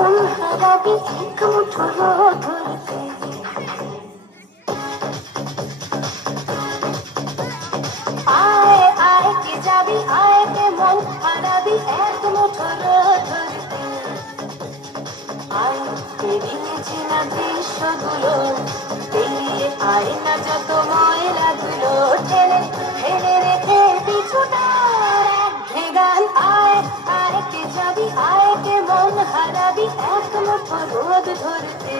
মন হারাবি এক মুঠো ধরতে। আয় আয় কে যাবি, আয় কে মন হারাবি এক মুঠো ধরতে। আয় পেরিয়ে চেনা দৃশ্যগুলো, পেরিয়ে আয় না যত ময়লাগুলো, ঠেলে ফেলে রেখে পিছুটার এক গান। আয় আয় কে যাবি, আয় কে মন হারাবি এক মুঠো রোদ ধরতে।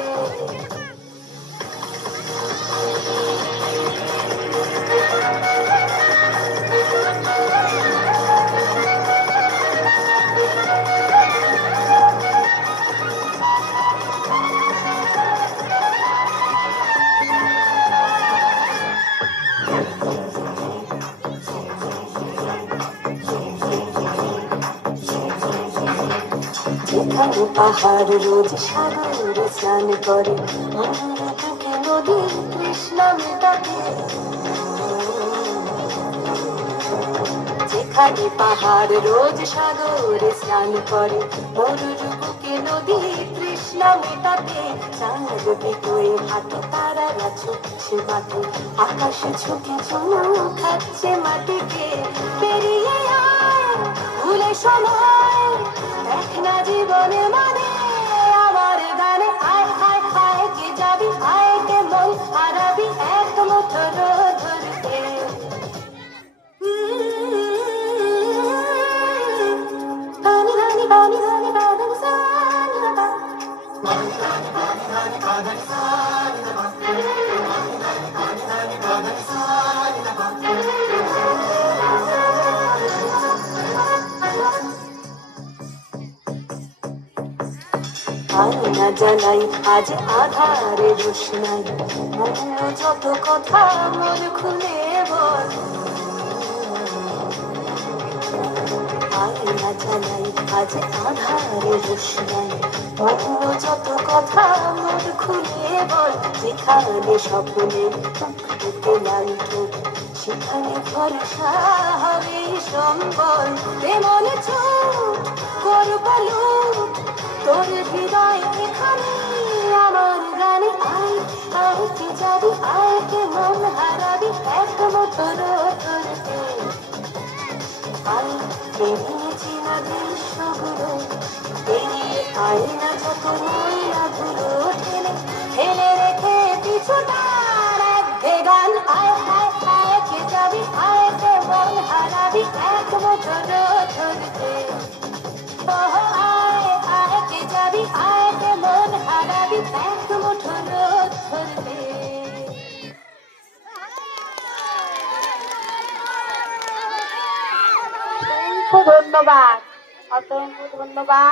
যেখানে পাহাড় রোজ সাগরে স্নান করে, বুকে নদীর তৃষ্ণা মেটাতে। যেখানে পাহাড় রোজ সাগরে স্নান করে, মরুর বুকে নদীর তৃষ্ণা মেটাতে। চাঁদ বিকোয়ে হাঁটে, তারারা ছুটছে মাঠে, আকাশে ছুটে চুমু খাচ্ছে মাটিকে। পেরিয়ে আয় ভুলে সময়, দেখ না জীবনে মানে আমার গানে। আয় আয় আয় কে যাবি, আয় কে মন হারাবি এক মুঠো রোদ ধরতে। বানি বানি বানি বানি বানি সানি বাবা, বানি বানি বানি বানি বানি সানি বাবা, বানি বানি বানি বানি বানি সানি বাবা। আয়না জ্বালাই আজ আধারে রোশনাই, মন যত কথা মন খুলে বল। আয়না জ্বালাই আজ আধারে রোশনাই, মন যত কথা মন খুলে বল। যেখানে স্বপ্নে টুকটুকে লাল ঠোঁট, সেখানে ভরসা হবে সম্বল। মন ছুট করবা লুট, তোর হৃদয় এখানে আমার গানে। আয় আয় কে যাবি, আয় কে মন হারাবি এক মুঠো রোদ ধরতে। আয় পেরিয়ে চেনা দৃশ্যগুলো, পেরিয়ে আয় না যত ময়লাগুলো, ঠেলে ফেলে রেখে পিছুটার এক গান। আয় আয় আয় কে যাবি, আয় কে মন হারাবি এক মুঠো রোদ ধরতে। আয় আয় কে যাবি, আয় কে মন হারাবি এক মুঠো রোদ ধরতে। অসংখ্য ধন্যবাদ, অসংখ্য ধন্যবাদ।